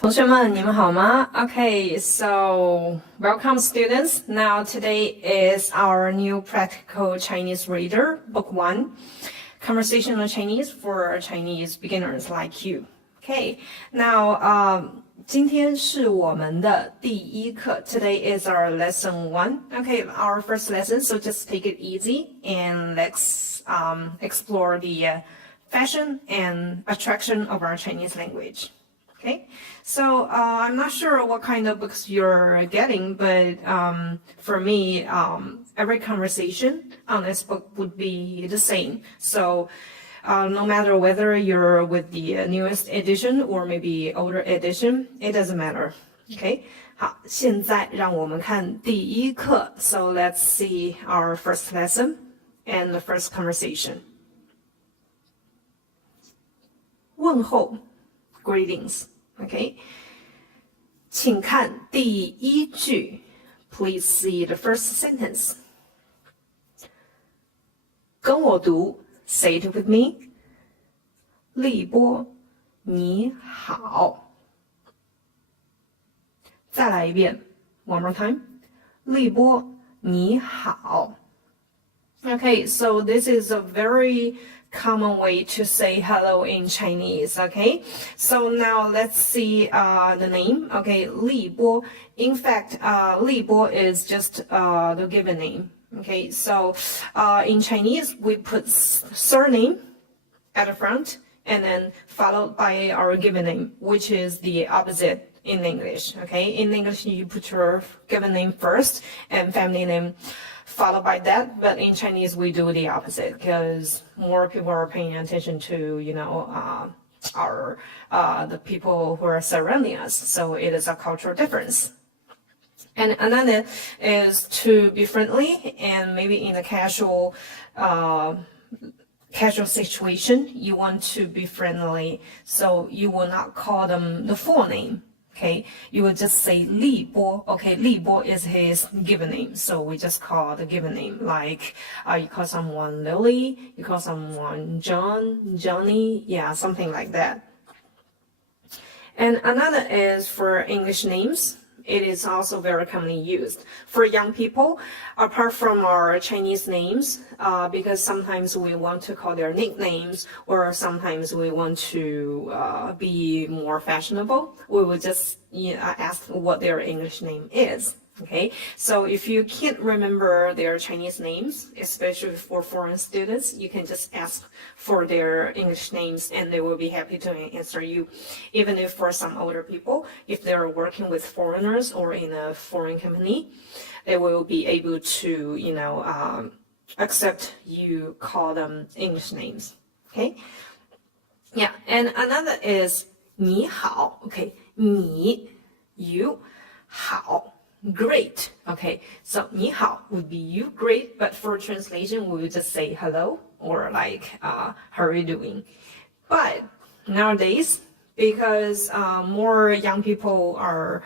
同学们，你们好吗? Okay, so welcome students. Now today is our new practical Chinese reader, book 1, Conversational Chinese for Chinese beginners like you. Okay, now 今天是我们的第一课. Today is our lesson 1. Okay, our first lesson, so just take it easy and let's explore the fashion and attraction of our Chinese language. Okay, so I'm not sure what kind of books you're getting, but for me, every conversation on this book would be the same. So no matter whether you're with the newest edition or maybe older edition, it doesn't matter. Okay, 好，现在让我们看第一课. So let's see our first lesson and the first conversation. 问候 Greetings, okay? 请看第一句. Please see the first sentence. 跟我读 Say it with me. 立波你好. 再来一遍 One more time. 立波你好. Okay, so this is a very common way to say hello in Chinese, okay? So now let's see the name, okay, Li Bo. In fact, Li Bo is just the given name, okay? So in Chinese, we put surname at the front and then followed by our given name, which is the opposite in English, okay? In English, you put your given name first and family name followed by that, but in Chinese we do the opposite because more people are paying attention to, you know, the people who are surrounding us. So it is a cultural difference. And another is to be friendly, and maybe in a casual situation, you want to be friendly, so you will not call them the full name. Okay, you will just say Li Bo. Okay, Li Bo is his given name, so we just call the given name. Like you call someone Lily, you call someone John, Johnny, yeah, something like that. And another is for English names. It is also very commonly used for young people, apart from our Chinese names, because sometimes we want to call their nicknames, or sometimes we want to be more fashionable. We will just ask what their English name is. Okay, so if you can't remember their Chinese names, especially for foreign students, you can just ask for their English names and they will be happy to answer you. Even if for some older people, if they're working with foreigners or in a foreign company, they will be able to, you know, accept you call them English names. Okay, yeah, and another is 你好. Okay, 你, you, 好. Great. Okay, so 你好 would be you, great, but for translation we would just say hello or like how are you doing. But nowadays, because more young people are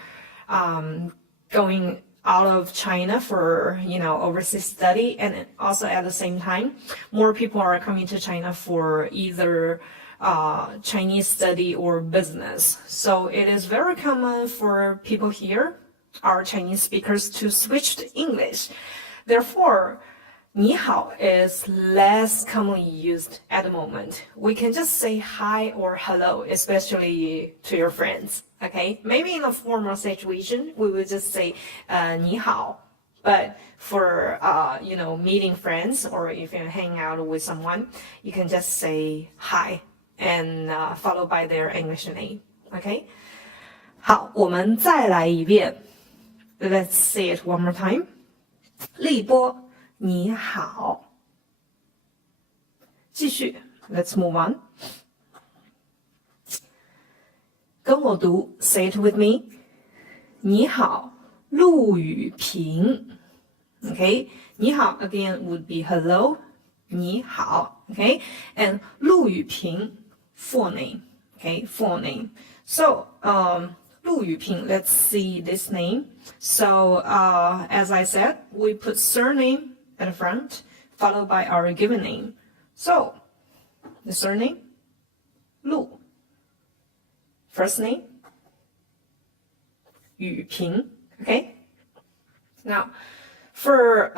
going out of China for, you know, overseas study, and also at the same time more people are coming to China for either Chinese study or business. So it is very common for people here, our Chinese speakers, to switch to English. Therefore, 你好 is less commonly used at the moment. We can just say hi or hello, especially to your friends. Okay, maybe in a formal situation, we would just say 你好. But for you know, meeting friends, or if you're hanging out with someone, you can just say hi and followed by their English name. Okay. 好，我们再来一遍。Let's say it one more time. 立波，你好。继续 Let's move on. 跟我读 Say it with me. 你好，陆雨平。Okay, 你好 again would be hello. 你好 Okay, and 陆雨平 full name. Okay, full name. So, Lu Yuping, let's see this name. So, as I said, we put surname at the front, followed by our given name. So, the surname, Lu. First name, 语平 okay? Now, for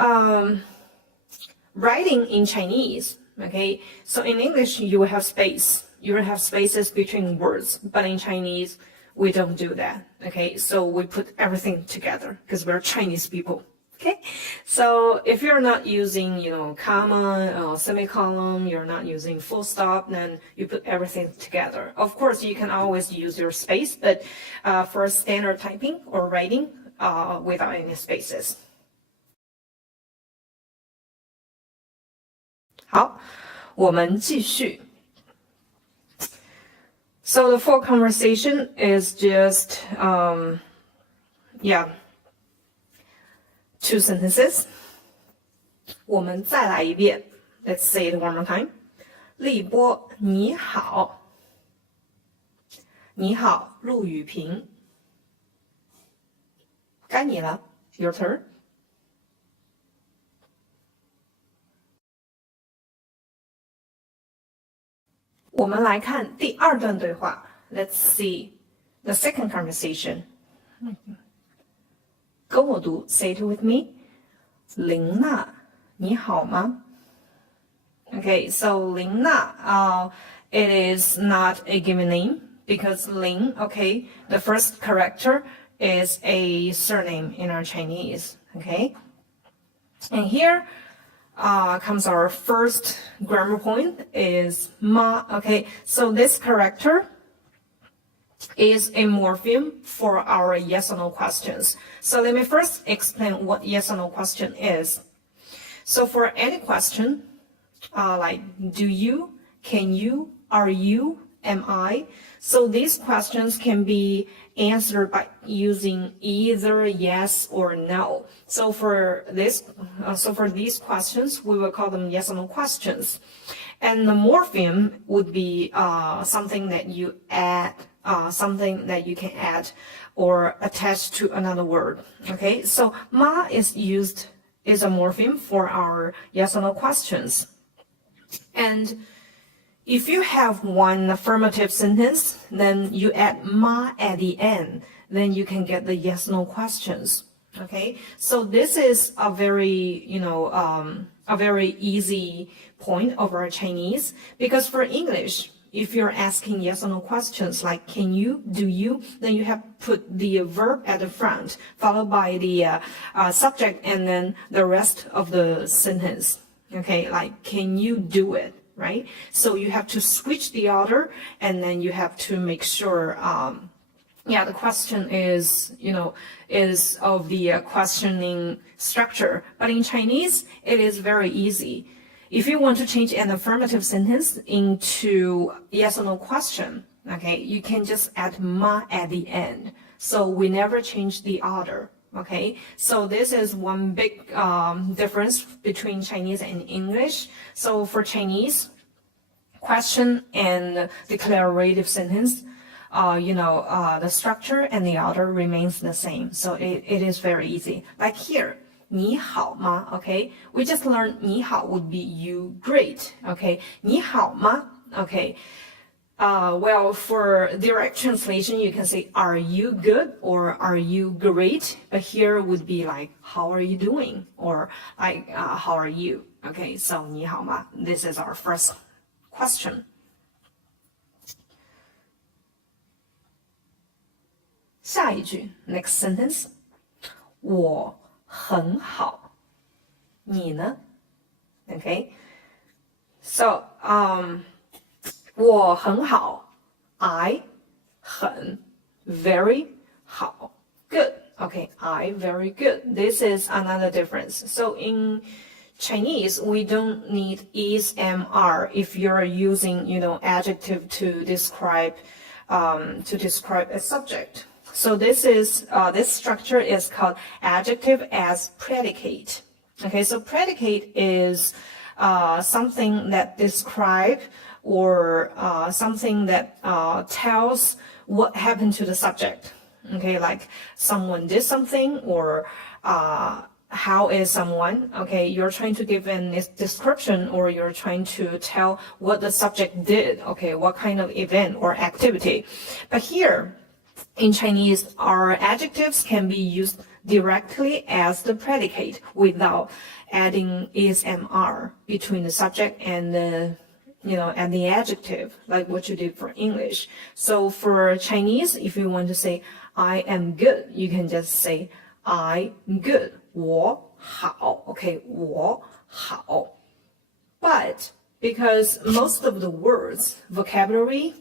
writing in Chinese, okay, so in English you will have space. You will have spaces between words, but in Chinese we don't do that, okay? So we put everything together because we're Chinese people, okay? So if you're not using, comma, semicolon, you're not using full stop, then you put everything together. Of course, you can always use your space, but for standard typing or writing, without any spaces. 好，我们继续。So the full conversation is just, 2 sentences. 我们再来一遍。Let's say it one more time. 立波，你好。你好，陆羽平。该你了 ，Your turn. 我们来看第2段对话。Let's see the second conversation. 跟我读 ，Say it with me. 琳娜，你好吗 ？Okay, so 琳娜, it is not a given name because Lin, okay, the first character is a surname in our Chinese. Okay, and here. Comes our first grammar point is ma. Okay, so this character is a morpheme for our yes or no questions. So let me first explain what yes or no question is. So for any question, like do you, can you, are you, am I? So these questions can be answered by using either yes or no. So for these questions, we will call them yes or no questions. And the morpheme would be something that you add, something that you can add or attach to another word. Okay, so ma is a morpheme for our yes or no questions. And if you have one affirmative sentence, then you add ma at the end, then you can get the yes/no questions. Okay, so this is a very, a very easy point of our Chinese because for English, if you're asking yes or no questions like can you, do you, then you have put the verb at the front, followed by the subject and then the rest of the sentence. Okay, like can you do it? Right? So you have to switch the order and then you have to make sure, the question is, is of the questioning structure. But in Chinese, it is very easy. If you want to change an affirmative sentence into yes or no question, okay, you can just add ma at the end. So we never change the order. Okay, so this is one big difference between Chinese and English. So for Chinese, question and declarative sentence, the structure and the order remains the same. So it is very easy. Like here, 你好吗? Okay, we just learned 你好 would be you great. Okay, 你好吗? Okay. Well, for direct translation, you can say, are you good or are you great? But here would be like, how are you doing? Or like, how are you? Okay, so 你好吗? This is our first question. 下一句 next sentence, 我很好，你呢? Okay, so, 我很好 I 很 very 好 good. Okay, I very good. This is another difference. So in Chinese, we don't need is, am, are if you're using, adjective to describe a subject. So this structure is called adjective as predicate. Okay, so predicate is something that describe or something that tells what happened to the subject. Okay, like someone did something or how is someone. Okay, you're trying to give a description or you're trying to tell what the subject did. Okay, what kind of event or activity. But here, In Chinese, our adjectives can be used directly as the predicate without adding is and are between the subject and the adjective, like what you did for English. So for Chinese, if you want to say I am good, you can just say I good. 我好. Okay, 我好. But because most of the words, vocabulary,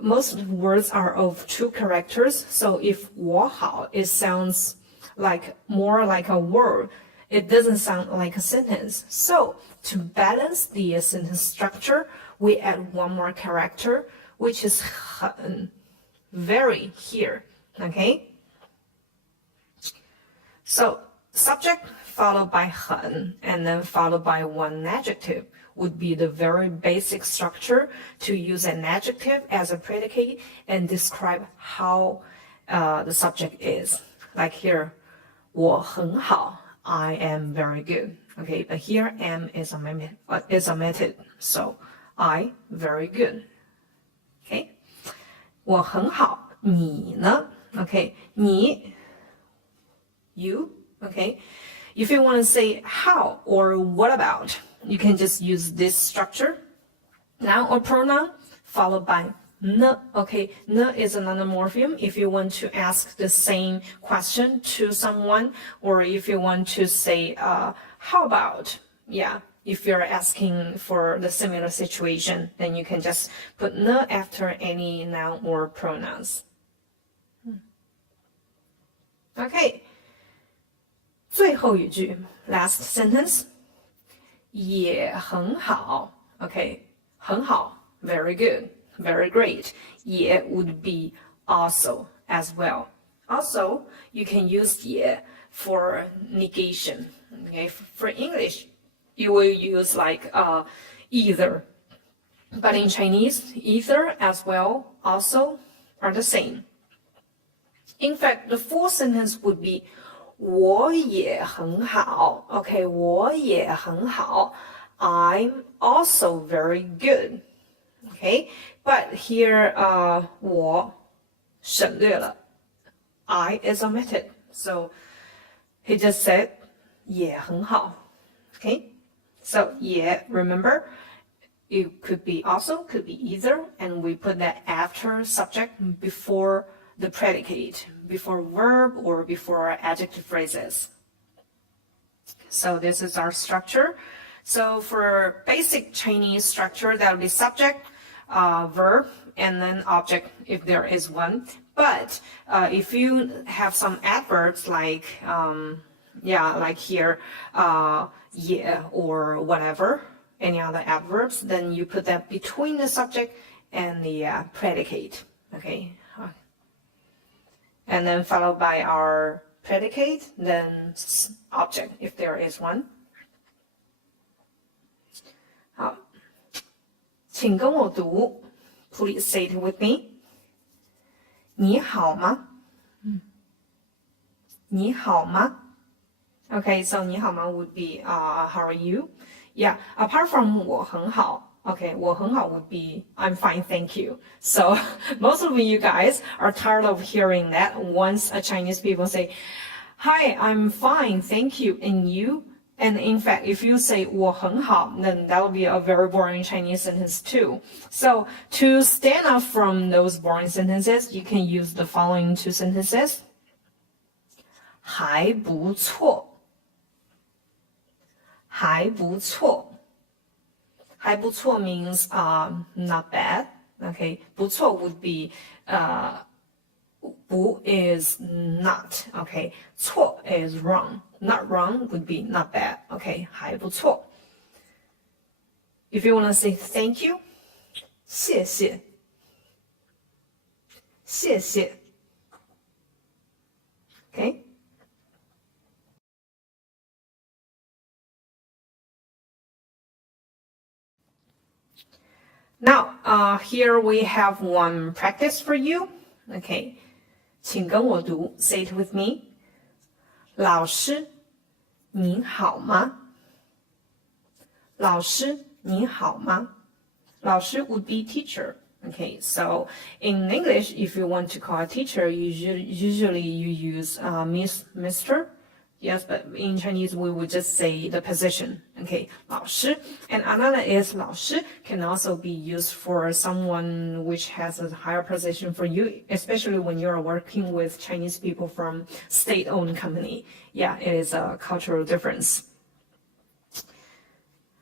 most of the words are of two characters. So if 我好, it sounds like more like a word. It doesn't sound like a sentence. So to balance the sentence structure, we add one more character, which is 很, very here. Okay? So subject followed by 很 and then followed by one adjective would be the very basic structure to use an adjective as a predicate and describe how the subject is. Like here, 我很好, I am very good. Okay, but here am is omitted. So I very good. Okay, 我很好, 你呢? Okay, 你, you. Okay, if you want to say how or what about, you can just use this structure, noun or pronoun, followed by ne. Okay, ne is another morpheme if you want to ask the same question to someone, or if you want to say, how about, yeah, if you're asking for the similar situation, then you can just put ne after any noun or pronouns. Okay, 最后一句, last sentence. 也很好. Okay, 很好, very good, very great. 也 would be also as well. Also, you can use 也 for negation. Okay, for English, you will use like either. But in Chinese, either as well, also are the same. In fact, the full sentence would be 我也很好. Okay, 我也很好. I'm also very good. Okay, but here 我省略了. I is omitted. So he just said 也很好. Okay, so 也, remember, it could be also, could be either, and we put that after subject before the predicate, before verb or before adjective phrases. So this is our structure. So for basic Chinese structure, that would be subject, verb, and then object if there is one. But if you have some adverbs like, like here, yeah, or whatever, any other adverbs, then you put that between the subject and the predicate. Okay. And then followed by our predicate, then object, if there is one. 好，请跟我读. Please say it with me. 你好吗? 你好吗? Okay, so 你好吗 would be how are you? Yeah, apart from 我很好. Okay, 我很好 would be I'm fine, thank you. So most of you guys are tired of hearing that once a Chinese people say, hi, I'm fine, thank you, and you? And in fact, if you say 我很好, then that will be a very boring Chinese sentence too. So to stand out from those boring sentences, you can use the following two sentences. 还不错. 还不错. 还不错 means not bad. Okay, 不错 would be 不 is not. Okay, 错 is wrong. Not wrong would be not bad. Okay, 还不错. If you want to say thank you, 谢谢. 谢谢. Okay. Now, here we have one practice for you. Okay, 请跟我读. Say it with me. 老师，你好吗? 老师，你好吗? 老师 would be teacher. Okay, so in English, if you want to call a teacher, usually you use Miss, Mr. Yes, but in Chinese, we would just say the position. Okay, 老师. And another is 老师 can also be used for someone which has a higher position for you, especially when you're working with Chinese people from state-owned company. Yeah, it is a cultural difference.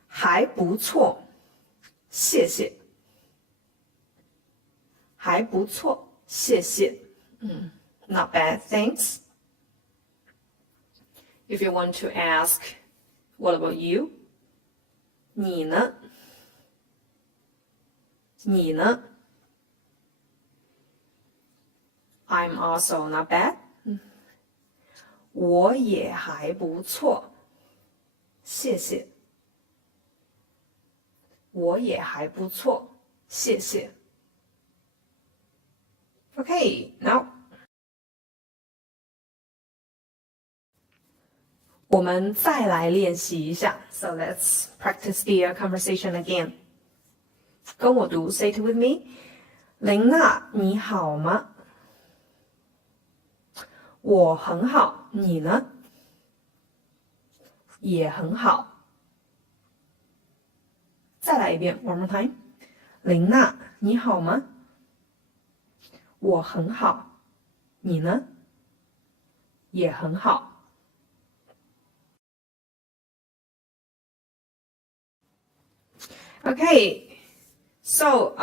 还不错，谢谢。还不错，谢谢。Not bad, thanks. If you want to ask, what about you? 你呢？你呢？ I'm also not bad. 我也还不错，谢谢。我也还不错，谢谢。Okay, now 我们再来练习一下。So let's practice the conversation again. 跟我读 say it with me. 琳娜，你好吗？我很好，你呢？也很好。再来一遍 one more time. 琳娜，你好吗？我很好，你呢？也很好。Okay, so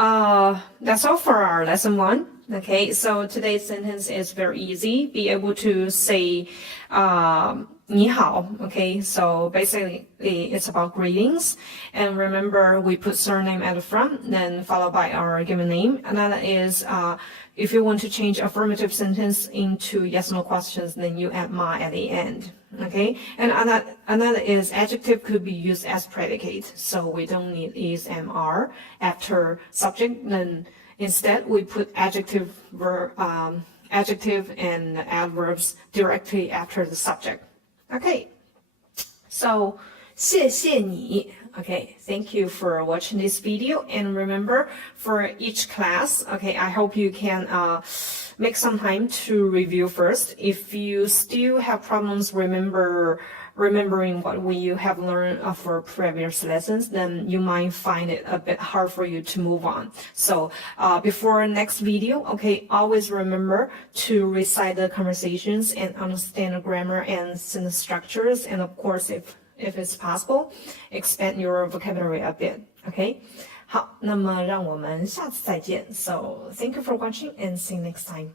that's all for our lesson 1. Okay, so today's sentence is very easy. Be able to say 你好. Okay, so basically it's about greetings. And remember, we put surname at the front, then followed by our given name. Another is if you want to change affirmative sentence into yes/no questions, then you add ma at the end. Okay, and another is adjective could be used as predicate, so we don't need is and are after subject. Then instead we put adjective and adverbs directly after the subject. Okay, so 谢谢你. Okay, thank you for watching this video, and remember, for each class, okay, I hope you can make some time to review first. If you still have problems remembering what we have learned for previous lessons, then you might find it a bit hard for you to move on. So before next video, okay, always remember to recite the conversations and understand the grammar and sentence structures, and of course, if it's possible, expand your vocabulary a bit. Okay? 好，那么让我们下次再见. So thank you for watching and see you next time.